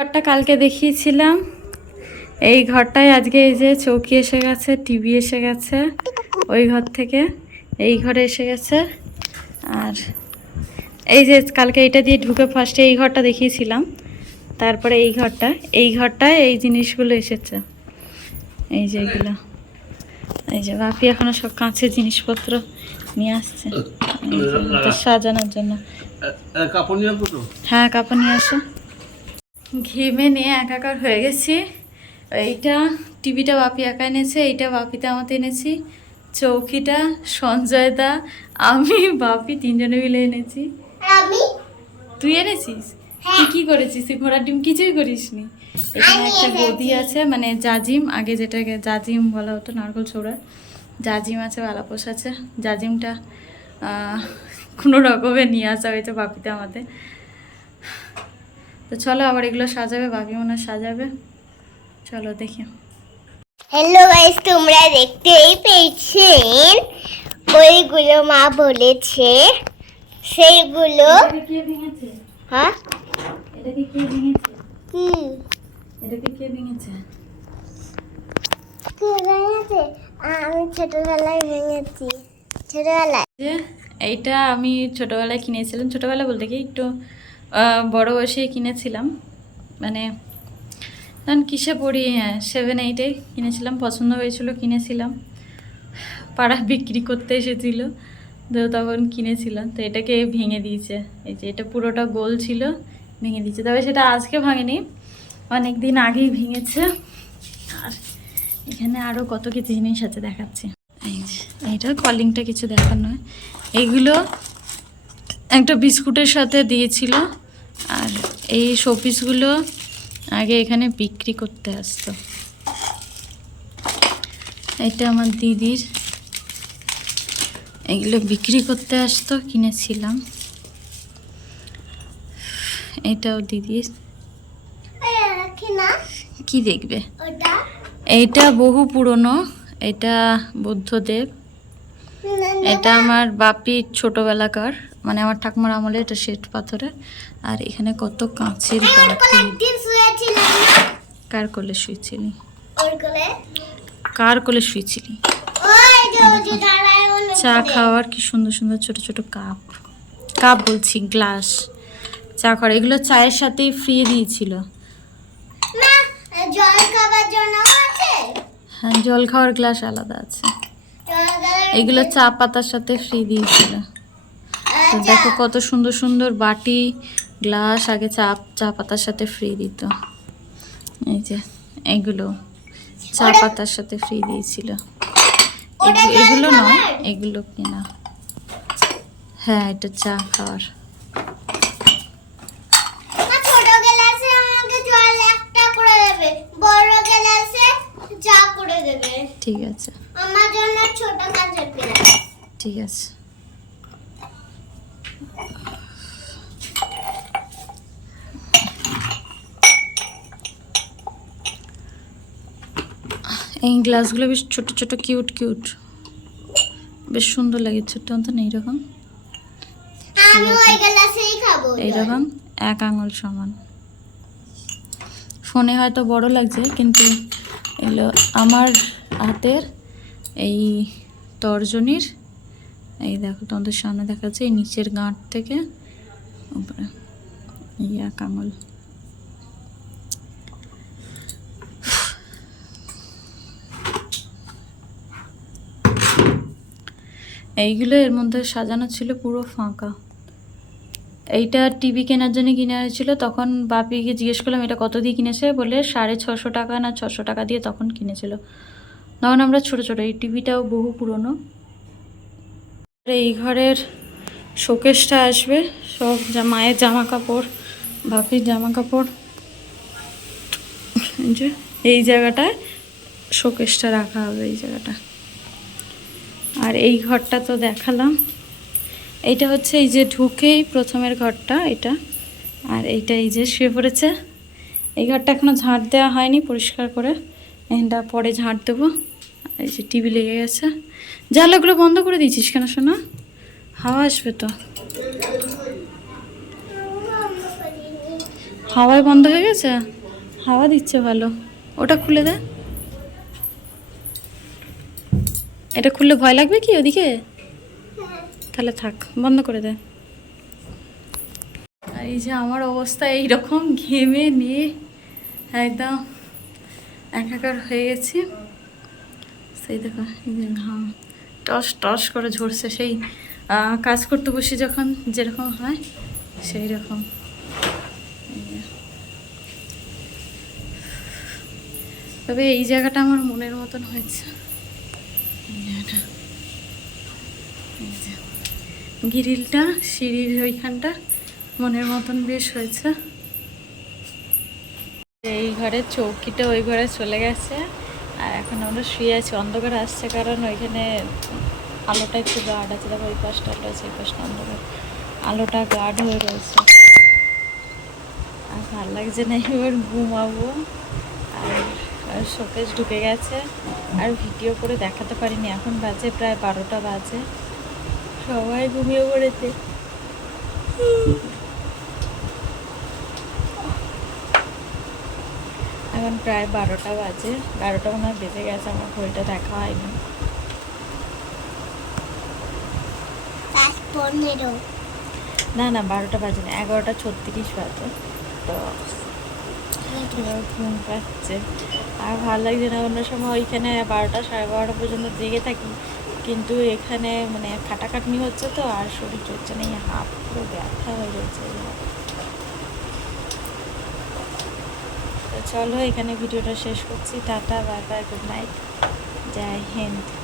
ঘরটা কালকে দেখিয়েছিলাম। এই ঘরটায় আজকে এই যে চৌকি এসে গেছে টিভি এসে গেছে ওই ঘর থেকে এই ঘরে এসে গেছে। আর এই যে কালকে এইটা দিয়ে ঢুকে ফার্স্টে এই ঘরটা দেখিয়েছিলাম তারপরে এই ঘরটা এই ঘরটায় এই জিনিসগুলো এসেছে। এই যে এগুলো। এই যে বাপি এখনও সব কাঁচের জিনিসপত্র নিয়ে আসছে সাজানোর জন্য। হ্যাঁ কাপড় নিয়ে আসো। ঘেমে নিয়ে একাকার হয়ে গেছি। এইটা টিভিটা বাপি একা এনেছে এইটা বাপিতে আমাতে এনেছি। চৌকিটা সঞ্জয় দা আমি বাপি তিনজনে মিলে এনেছি। আমি? তুই এনেছিস? তুই কি করেছিস? তুই ঘোড়ার ডিম কিছুই করিসনি। এখানে একটা গদি আছে মানে জাজিম আগে যেটাকে জাজিম বলা হতো নারকল চৌড়া জাজিম আছে বালাপোষ আছে। জাজিমটা কোনো রকমে নিয়ে আসা হয়েছে বাপিতে আমাদের তো চলো আবার এগুলো সাজাবে বাপি মনে সাজাবে। চলো দেখি। হ্যালো গাইস তোমরা দেখতেই পেয়েছেন? ওইগুলো মা বলেছে। সেইগুলো এটাকে কে ভেঙেছে? হ্যাঁ? এটাকে কে ভেঙেছে? কি? এটাকে কে ভেঙেছে? কি ভেঙেছে? আমি ছোটবেলায় ভেঙেছি। ছোটবেলায়। এইটা আমি ছোটোবেলায় কিনেছিলাম। ছোটোবেলা বলতে কি একটু বড় বয়সে কিনেছিলাম। মানে কিসে পড়ি হ্যাঁ সেভেন এইটে কিনেছিলাম, পছন্দ হয়েছিল, কিনেছিলাম। পাড়া বিক্রি করতে এসেছিল, তো তখন কিনেছিলাম। তো এটাকে ভেঙে দিয়েছে। এই যে, এটা পুরোটা গোল ছিল, ভেঙে দিয়েছে। তবে সেটা আজকে ভাঙেনি অনেক দিন আগেই ভেঙেছে। আর এখানে আরও কত কিছু জিনিস আছে দেখাচ্ছি। এইটা কলিংটা কিছু দেখার নয়। এইগুলো একটা বিস্কুটের সাথে দিয়েছিল। আর এই শোপিসগুলো আগে এখানে বিক্রি করতে আসতো। এটা আমার দিদির। এগুলো বিক্রি করতে আসতো কিনেছিলাম। এটাও দিদির। কি দেখবে? এইটা বহু পুরনো এটা বুদ্ধদেব। এটা আমার বাপির ছোটবেলাকার মানে আমার ঠাকুমার আমলে এটা শ্বেত পাথরের আর এখানে কত কাঁচের কার কোলে শুয়েছিলি? কার কোলে শুয়েছিলি? চা খাওয়ার কি সুন্দর সুন্দর ছোট ছোট কাপ। কাপ বলছি গ্লাস। চা খাওয়ার এগুলো চায়ের সাথেই ফ্রি দিয়েছিল। জল হ্যাঁ জল খাওয়ার গ্লাস আলাদা আছে। এগুলো চা পাতার সাথে ফ্রি দিয়েছিল। তো দেখো কত সুন্দর সুন্দর বাটি গ্লাস আগে চা চা পাতার সাথে ফ্রি দিত। এই যে এগুলো চা পাতার সাথে ফ্রি দিয়েছিল। এগুলো নয়? এগুলো কিনা। হ্যাঁ এটা চা খাওয়ার। ঠিক আছে। ঠিক আছে। এই গ্লাসগুলো বেশ ছোট ছোট কিউট কিউট। বেশ সুন্দর লাগে ছোট্ট মতন এইরকম? এইরকম? এক আঙুল সমান। ফোনে হয়তো বড় লাগছে কিন্তু এগুলো আমার হাতের এই তর্জনীর, এই দেখো তোমাদের সামনে দেখা যাচ্ছে এই নিচের গাঁট থেকে, উপরে এক আঙুল এইগুলো এর মধ্যে সাজানো ছিল পুরো ফাঁকা। এইটা টিভি কেনার জন্য কিনে হয়েছিল তখন বাপিকে জিজ্ঞেস করলাম, এটা কত দিয়ে কিনেছে? বলে, সাড়ে ছশো টাকা না ছশো টাকা দিয়ে তখন কিনেছিল। তখন আমরা ছোট ছোট, এই টিভিটাও বহু পুরনো। এই ঘরের শোকেসটা আসবে, সব মায়ের জামা কাপড় বাপির জামা কাপড় এই যে, এই জায়গাটায় শোকেসটা রাখা হবে, এই জায়গাটা। আর এই ঘরটা তো দেখালাম। এইটা হচ্ছে এই যে ঢুকেই প্রথমের ঘরটা, এটা। আর এইটা এই যে শুয়ে পড়েছে। এই ঘরটা এখনও ঝাঁট দেওয়া হয়নি, পরিষ্কার করে। এখানটা পরে ঝাঁট দেবো। এই যে টিভি লেগে গেছে। জানলাগুলো বন্ধ করে দিয়েছিস কেন শোনা হাওয়া আসবে তো। হাওয়ায় বন্ধ হয়ে গেছে? হাওয়া দিচ্ছে ভালো। ওটা খুলে দে। এটা খুললে ভয় লাগবে কি ওদিকে? তাহলে থাক, বন্ধ করে দে। আর এই যে আমার অবস্থা এইরকম, ঘেমে নিয়ে একদম একাকার হয়ে গেছি। সেই দেখো, এই যে ঘাম টস টস করে ঝরছে সেই কাজ করতে বসি যখন যেরকম হয় সেই রকম তবে এই জায়গাটা আমার মনের মতন হয়েছে। গ্রিলটা, সিঁড়ির ওইখানটা মনের মতন বেশ হয়েছে। এই ঘরের চৌকিটা ওই ঘরে চলে গেছে। আর এখন আমরা শুয়ে আছি, অন্ধকার আসছে কারণ ওইখানে আলোটা একটু গার্ড আছে। দেখো ওই পাশটা আলো আছে, এই পাশটা অন্ধকার। আলোটা গার্ড হয়ে রয়েছে। আর ভালো লাগছে না, এবার ঘুমাবো। আর শোকেস ঢুকে গেছে। আর ভিডিও করে দেখাতে পারিনি, এখন বাজে প্রায় বারোটা বাজে। সবাই ঘুমিয়ে পড়েছে। এখন প্রায় বারোটা বাজে। বারোটা মনে হয় বেজে গেছে আমার ঘড়িটা দেখা হয়নি। না না বারোটা বাজে না এগারোটা ছত্রিশ বাজে। তো ঘুম পাচ্ছে। আর ভালো লাগছে না অন্য সময় ওইখানে বারোটা সাড়ে বারোটা পর্যন্ত জেগে থাকি। কিন্তু এখানে মানে খাটাখাটনি হচ্ছে তো আর শরীর চলছে না এই হাত পুরো ব্যথা হয়ে রয়েছে এই হাত। তো চলো এখানে ভিডিওটা শেষ করছি। Tata bye bye good night. জয় হিন্দ।